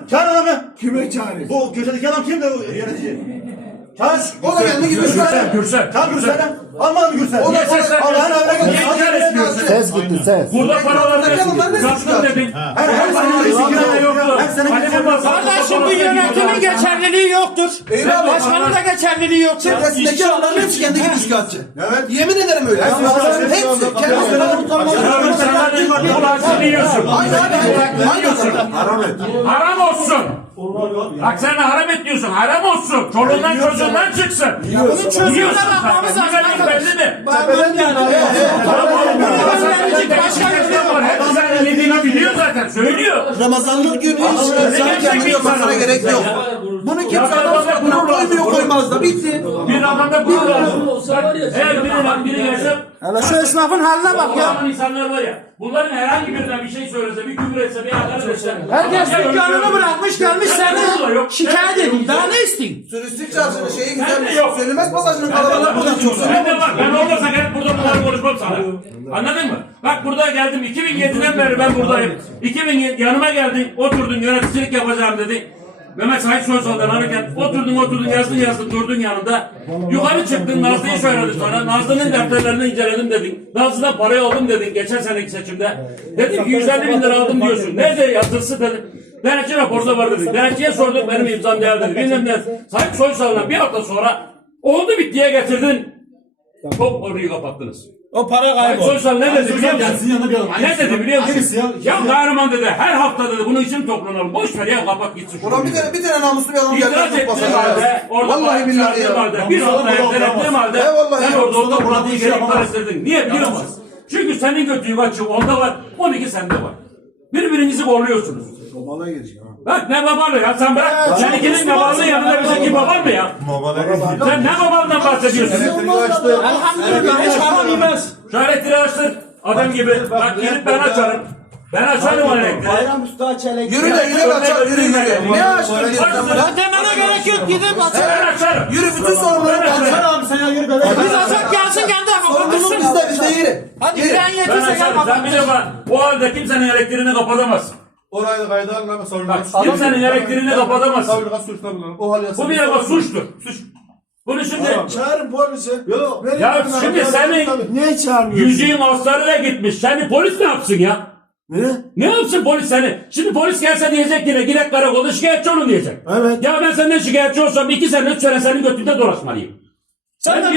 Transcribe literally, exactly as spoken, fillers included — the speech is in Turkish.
Çağır adamı. Kime çağırıyorsun? Bu köşedeki adam kimdi o yönetici? Çağır. O da kendi gibi Gürsel, Gürsel. Çağır Gürsel'den. Almadı mı Gürsel? Niye sesler? Allah'ın emrine Niye göre. inkar etmiyorsun? Ses gitti ses. Burada paraları sattın dedin. Her her sene bir Her yoktu. Her sene Hani bir burada Kardeşim bu yönetimin geçerliliği yoktur. Eyvallah. Başkanın da geçerliliği yoktur. Çevresindeki adamların hepsi kendi gibi şikayetçi. Evet. Yemin ederim öyle. Hepsi şikayetçi. Hepsi. Kendisi kadar utanmaz. Ulaşını yiyorsun. Aynı abi. Aynı adam. Haram et. Haram olsun. Bak sen de haram et diyorsun. Haram olsun. Çoluğundan çocuğundan çıksın. Bunun çözümüne Yiyorsun sen. bakmamız lazım Güvenlik arkadaş. belli mi? Ben yani. Hepsi senin yediğini biliyor zaten. Söylüyor. Ramazanlık günü hiç kendini yapmasına gerek yok. Bunu kimse adam buna koymuyor koymaz da bitti. Bir adamda bir lazım. Eğer biri lan biri gelse Hele şu esnafın haline bak ya. olan insanlar var ya. Bunların herhangi birine bir şey söylese, bir küfür etse, bir hakaret etse. Herkes Ya dükkanını bırakmış gelmiş seni şikayet ediyor. Daha ne istiyorsun? Turistik çarşının şeyi Ben de güzel. yok. Söylemez pasajının kalabalık buradan çok Ben de var. Ben olmasak hep burada bunları konuşmam sana. Anladın mı? Bak burada geldim. iki bin yediden beri ben buradayım. iki bin yedi yanıma geldin. Oturdun yöneticilik yapacağım dedin. Mehmet Sait Soysal'dan alırken oturdun oturdun yazdın yazdın durdun yanında. Yukarı çıktın Nazlı'yı söyledin sonra. Nazlı'nın defterlerini inceledim dedin. Nazlı'dan parayı aldım dedin geçen seneki seçimde. Dedim ki yüz elli bin lira aldım diyorsun. Nerede yazılısı dedim. Denetçi raporda var dedik. Denetçiye sorduk benim imzam değer dedi. Bilmem ne. Sait Soysal'dan bir hafta sonra oldu bittiye getirdin. Hop orayı kapattınız. O para Sait kayboldu. Soysal ne dedi biliyor musun? yanına bir adam. Ne dedi biliyor musun? Hangisi ya? Ya kahraman dedi her hafta dedi bunun için toplanalım. Boş ver ya kapat gitsin. Ulan bir tane bir tane namuslu bir adam İtiraz geldi ettiğim pasajı. halde, orada Vallahi billahi çağırdığım ya. halde, bir hafta ertelettiğim halde, He vallahi sen ya. orada Mustafa oturmadığın Murat'ı yere yapamaz. iptal ettirdin. Niye biliyor musun? Çünkü senin götüğün açık onda var, on iki sende var. Birbirinizi borluyorsunuz. Babana gireceğim. Bak ne babalı ya sen bırak. Sen ikinin babalığının yanında bizimki baban mı ya? Sen ne babandan bahsediyorsun? Elhamdülillah hiç haram yemez. Şu elektriği açtır. Adam gibi. Bak gelip ben açarım. Ben açarım o elektriği. Yürü de yürü açar yürü yürü. Ne açtın diyorsun sen bana? Ya demene gerek yok gidip açalım. Ben açarım. Yürü bütün sorunları kalsın. Abi sen ya yürü be. Biz açak gelsin kendi Sorumluluk kapatılsın. bizde bizde yürü. Hadi Yürü. giren Ben yetirse gel açarım. Sen bir kapat. defa o halde kimsenin elektriğini kapatamazsın. Orayı da kayda alın ama savunma. Bak kimsenin elektriğini kapatamazsın. Savunma suçla bulunur. O hal yasası. Bu bir defa suçtur. Suç. Bunu şimdi Çağırın polisi. Yok. ya şimdi senin Niye çağırmıyorsun? yüzüğün aslarıyla gitmiş. Seni polis ne yapsın ya? Ne? Ne yapsın polis seni? Şimdi polis gelse diyecek yine girek karakolda şikayetçi olun diyecek. Evet. Ya ben senden şikayetçi olsam iki sene üç sene senin götünde dolaşmalıyım. Sen